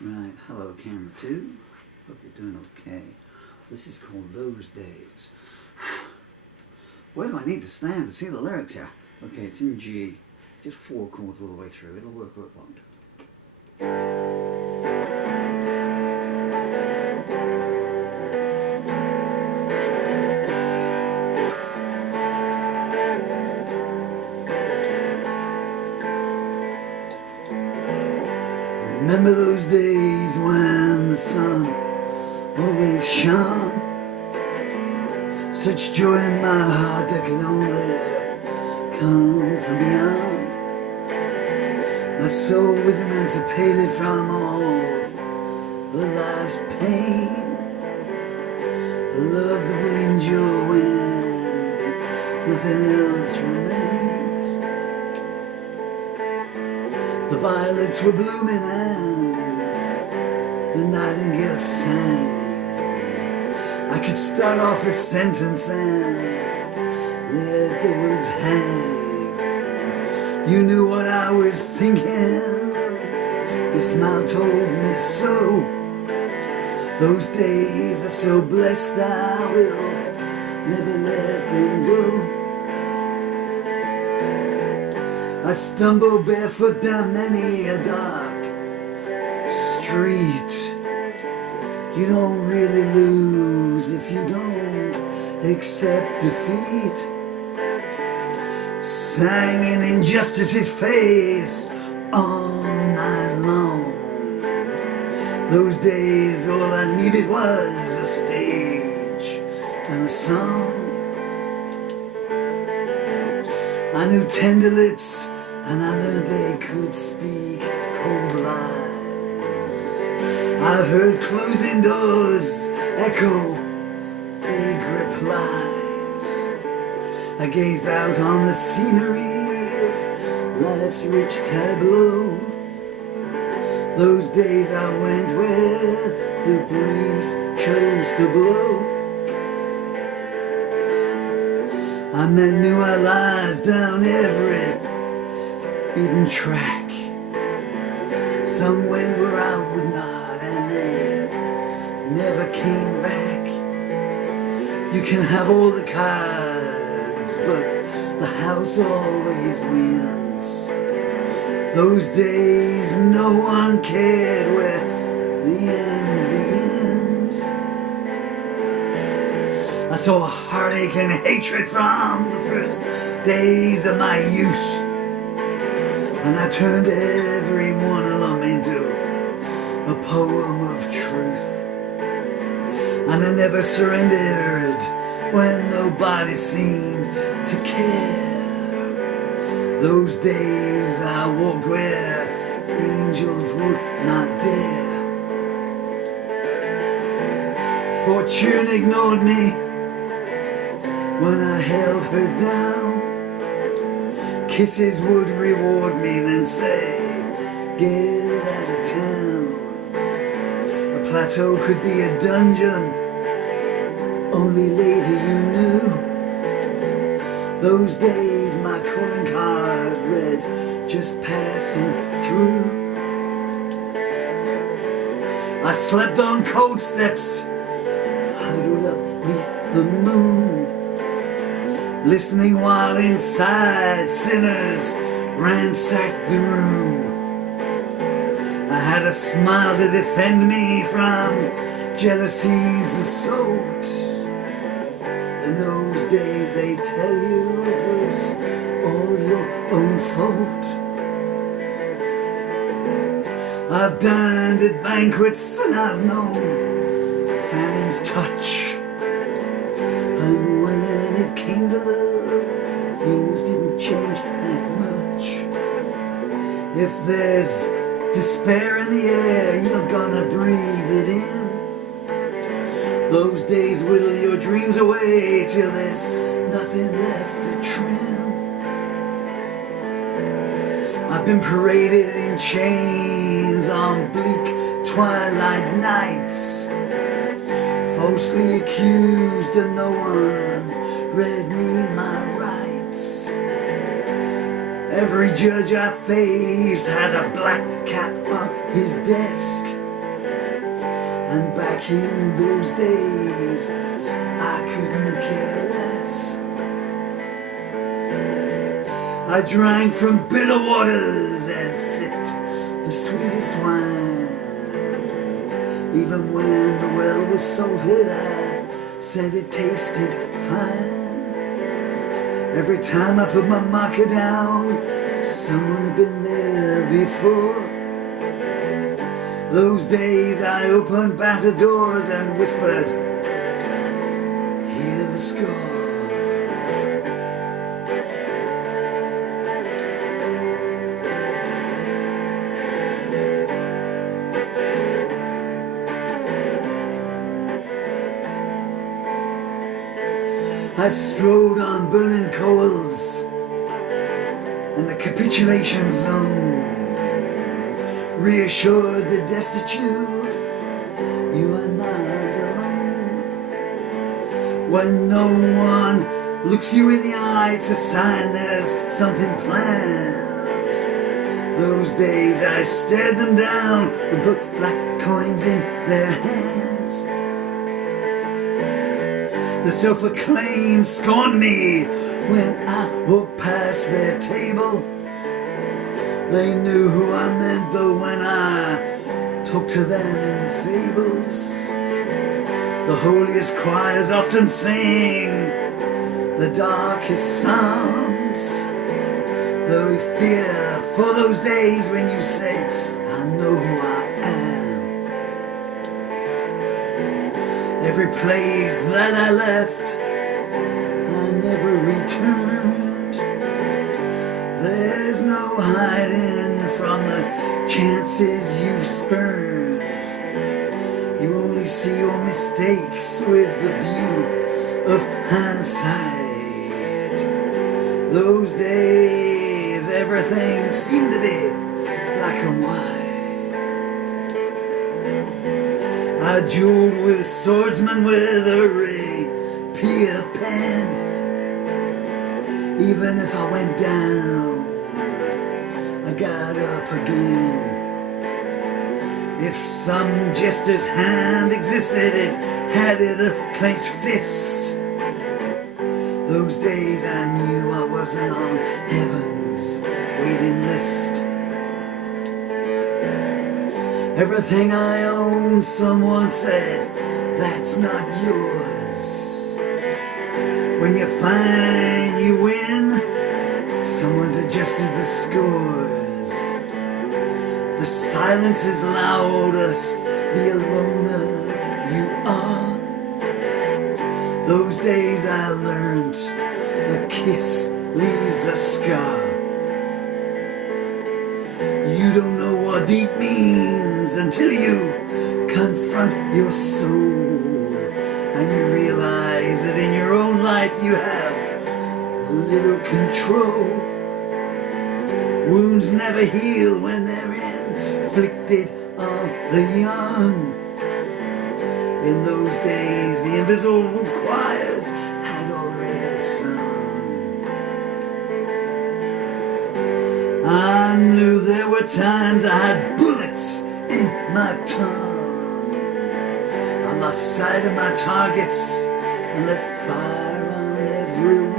Right, hello camera 2. Hope you're doing okay. This is called Those Days. Where do I need to stand to see the lyrics here? Okay, it's in G. Just 4 chords all the way through. It'll work or it won't. Remember those days when the sun always shone? Such joy in my heart that could only come from beyond. My soul was emancipated from all of life's pain. A love that will endure when nothing else remains. The violets were blooming and the nightingale sang. I could start off a sentence and let the words hang. You knew what I was thinking. Your smile told me so. Those days are so blessed I will never let them go. I stumble barefoot down many a dark street. You don't really lose if you don't accept defeat. Sang in injustice's face all night long. Those days all I needed was a stage and a song. I knew tender lips and I learned they could speak cold lies. I heard closing doors echo vague replies. I gazed out on the scenery of life's rich tableau. Those days I went where the breeze chose to blow. I met new allies down every beaten track. Some went where I would not and they never came back. You can have all the cards, but the house always wins. Those days no one cared where the end begins. I saw heartache and hatred from the first days of my youth, and I turned every one of them into a poem of truth. And I never surrendered when nobody seemed to care. Those days I walked where angels would not dare. Fortune ignored me when I held her down. Kisses would reward me, then say, get out of town. A plateau could be a dungeon, only later you knew. Those days my calling card read, just passing through. I slept on cold steps, huddled up beneath the moon, listening while inside sinners ransacked the room. I had a smile to defend me from jealousy's assault. In those days they tell you it was all your own fault. I've dined at banquets and I've known famine's touch. And when it came to love, things didn't change that much. If there's despair in the air, you're gonna breathe it in. Those days whittle your dreams away till there's nothing left to trim. I've been paraded in chains on bleak twilight nights, falsely accused and no one read me my rights. Every judge I faced had a black cat on his desk. And back in those days, I couldn't care less. I drank from bitter waters and sipped the sweetest wine. Even when the well was salted, I said it tasted fine. Every time I put my marker down, someone had been there before. Those days I opened battered doors and whispered, hear the score. I strode on burning coals in the capitulation zone, reassured the destitute, you are not alone. When no one looks you in the eye, it's a sign there's something planned. Those days I stared them down and put black coins in their hands. The self-acclaimed scorned me when I walked past their table. They knew who I meant though when I talked to them in fables. The holiest choirs often sing the darkest songs, though we fear for those days when you say, I know who I am. Every place that I left, I never returned. There's no hiding from the chances you've spurned. You only see your mistakes with the view of hindsight. Those days, everything seemed to be black and white. I dueled with swordsmen with a rapier pen. Even if I went down, I got up again. If some jester's hand existed, it had it a clenched fist. Those days I knew I wasn't on heaven's waiting list. Everything I own, someone said, that's not yours. When you find you win, someone's adjusted the scores. The silence is loudest, the aloner you are. Those days I learned a kiss leaves a scar. You don't know what deep means until you confront your soul, and you realize that in your own life you have little control. Wounds never heal when they're inflicted on the young. In those days the invisible choirs had already sung. I knew there were times I had bullets in my tongue. I lost sight of my targets and let fire on everyone.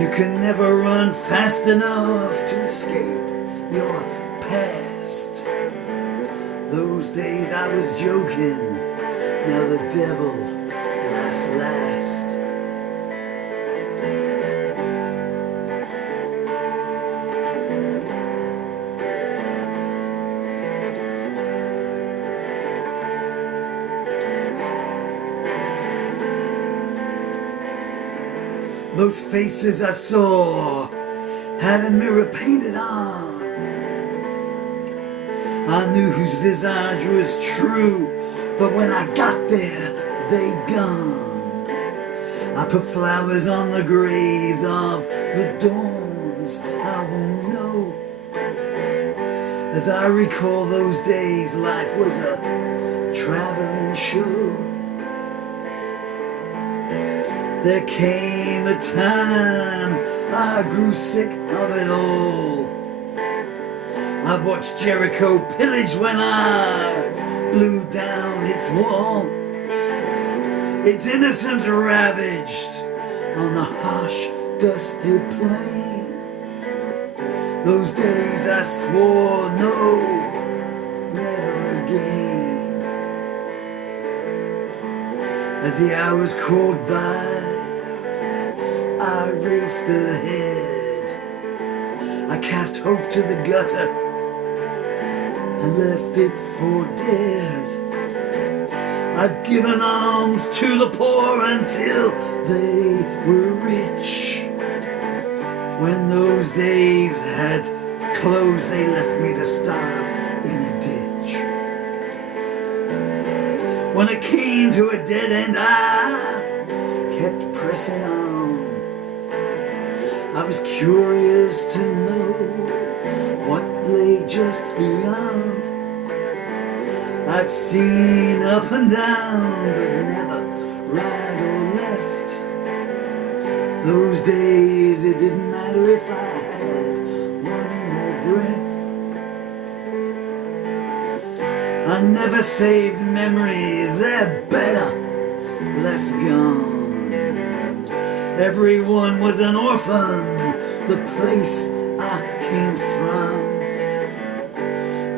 You can never run fast enough to escape your past. Those days I was joking, now the devil laughs last. Those faces I saw had a mirror painted on. I knew whose visage was true, but when I got there, they'd gone. I put flowers on the graves of the dawns I won't know. As I recall those days, life was a traveling show. There came a time I grew sick of it all. I watched Jericho pillage when I blew down its wall, its innocence ravaged on the harsh, dusty plain. Those days I swore no, never again. As the hours crawled by, I raced ahead. I cast hope to the gutter and left it for dead. I'd given alms to the poor until they were rich. When those days had closed, they left me to starve in a ditch. When it came to a dead end, I kept pressing on. I was curious to know what lay just beyond. I'd seen up and down, but never right or left. Those days it didn't matter if I had one more breath. I never saved memories, they're better left gone. Everyone was an orphan, the place I came from.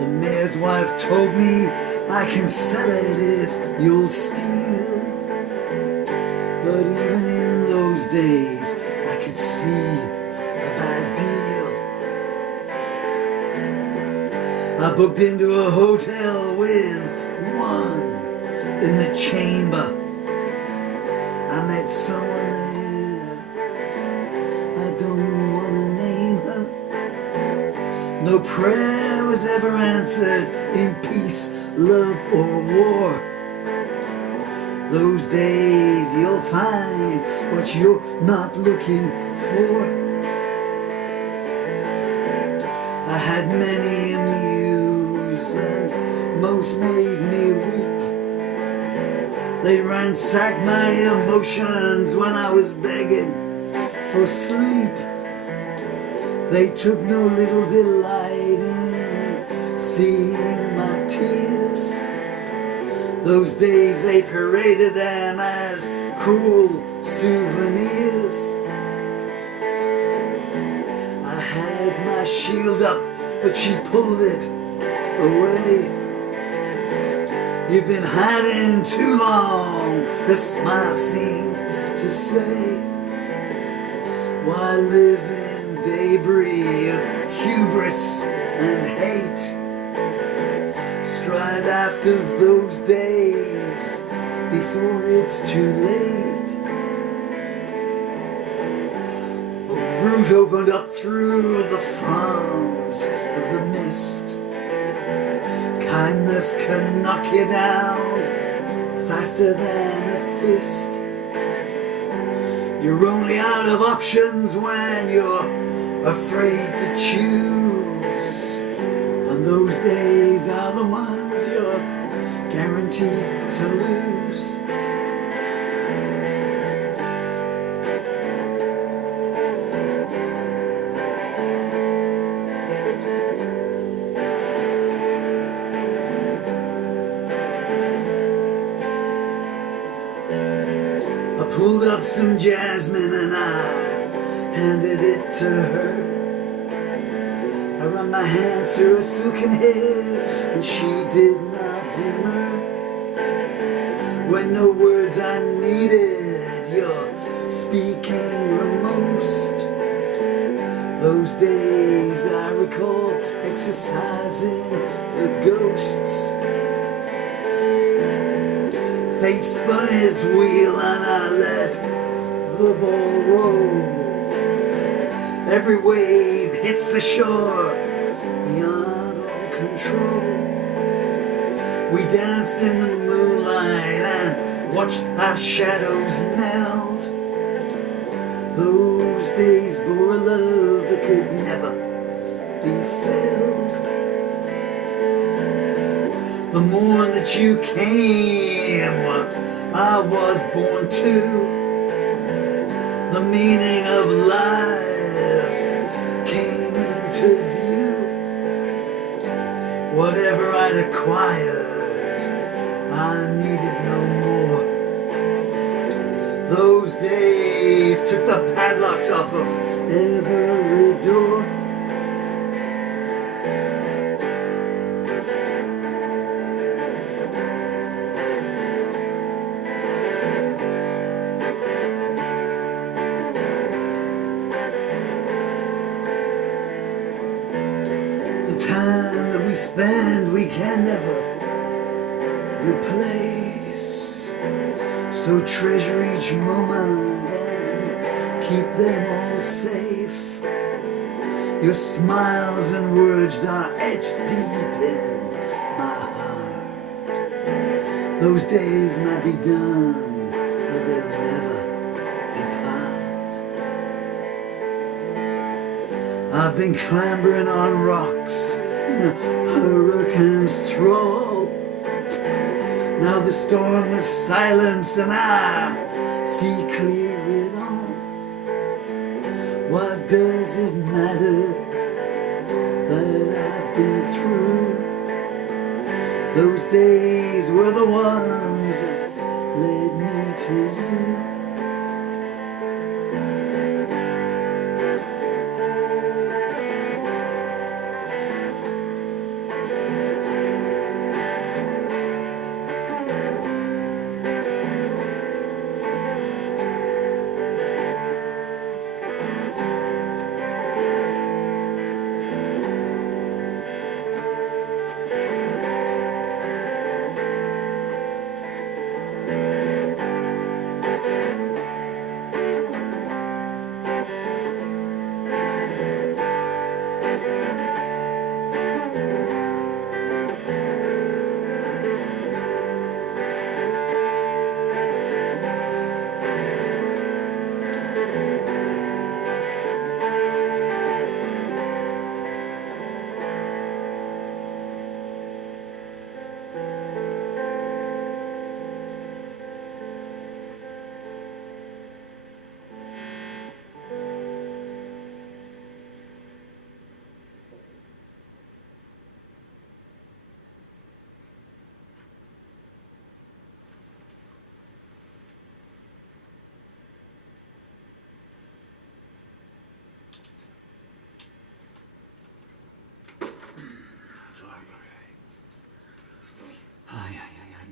The mayor's wife told me I can sell it if you'll steal. But even in those days I could see a bad deal. I booked into a hotel with one in the chamber. I met someone there, I don't want to name her. No prayer was ever answered in peace, love or war. Those days you'll find what you're not looking for. I had many amuse and most made me weep. They ransacked my emotions when I was begging for sleep. They took no little delight in seeing my tears. Those days they paraded them as cruel souvenirs. I had my shield up, but she pulled it away. You've been hiding too long, the smile seemed to say. Why live in debris of hubris and hate? Stride after those days before it's too late. A route opened up through the fronds of the mist. Kindness can knock you down faster than a fist. You're only out of options when you're afraid to choose. And those days are the ones you're guaranteed to lose. I pulled up some jasmine and I handed it to her. I ran my hands through her silken hair and she did not demur. When no words I needed, you're speaking the most. Those days I recall exercising the ghosts. Fate spun his wheel and I let the ball roll. Every wave hits the shore beyond all control. We danced in the moonlight and watched our shadows melt. Those days bore a love that could never be felt. The morn that you came, I was born to. The meaning of life came into view. Whatever I'd acquired I needed no more. Those days took the padlocks off of every door. The time that we spend we can never replace. So treasure each moment and keep them all safe. Your smiles and words are etched deep in my heart. Those days might be done, but they'll never depart. I've been clambering on rocks in a hurricane's thrall. Now the storm is silenced and I see clear it all. What does it matter that I've been through? Those days were the ones that led me to you.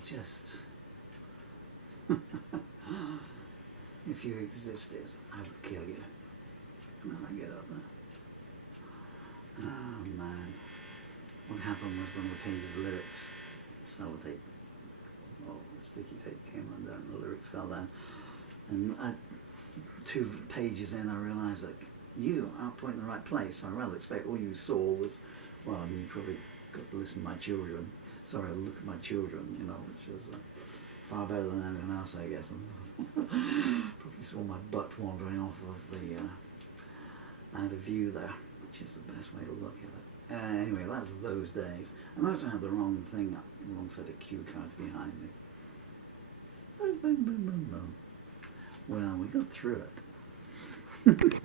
Just if you existed, I would kill you when I get up there. Oh man, what happened was one of the pages of the lyrics, sellotape, well, the sticky tape came undone, the lyrics fell down, and 2 pages in I realised that you aren't pointing in the right place. I rather expect all you saw was, well, I mean, you probably got to listen to my children. Sorry, look at my children, you know, which was far better than anything else, I guess. Probably saw my butt wandering off of the out of view there, which is the best way to look at it. Anyway, that's those days. And I also had the wrong thing up, the wrong set of cue cards behind me. Boom, boom, boom, boom, boom. Well, we got through it.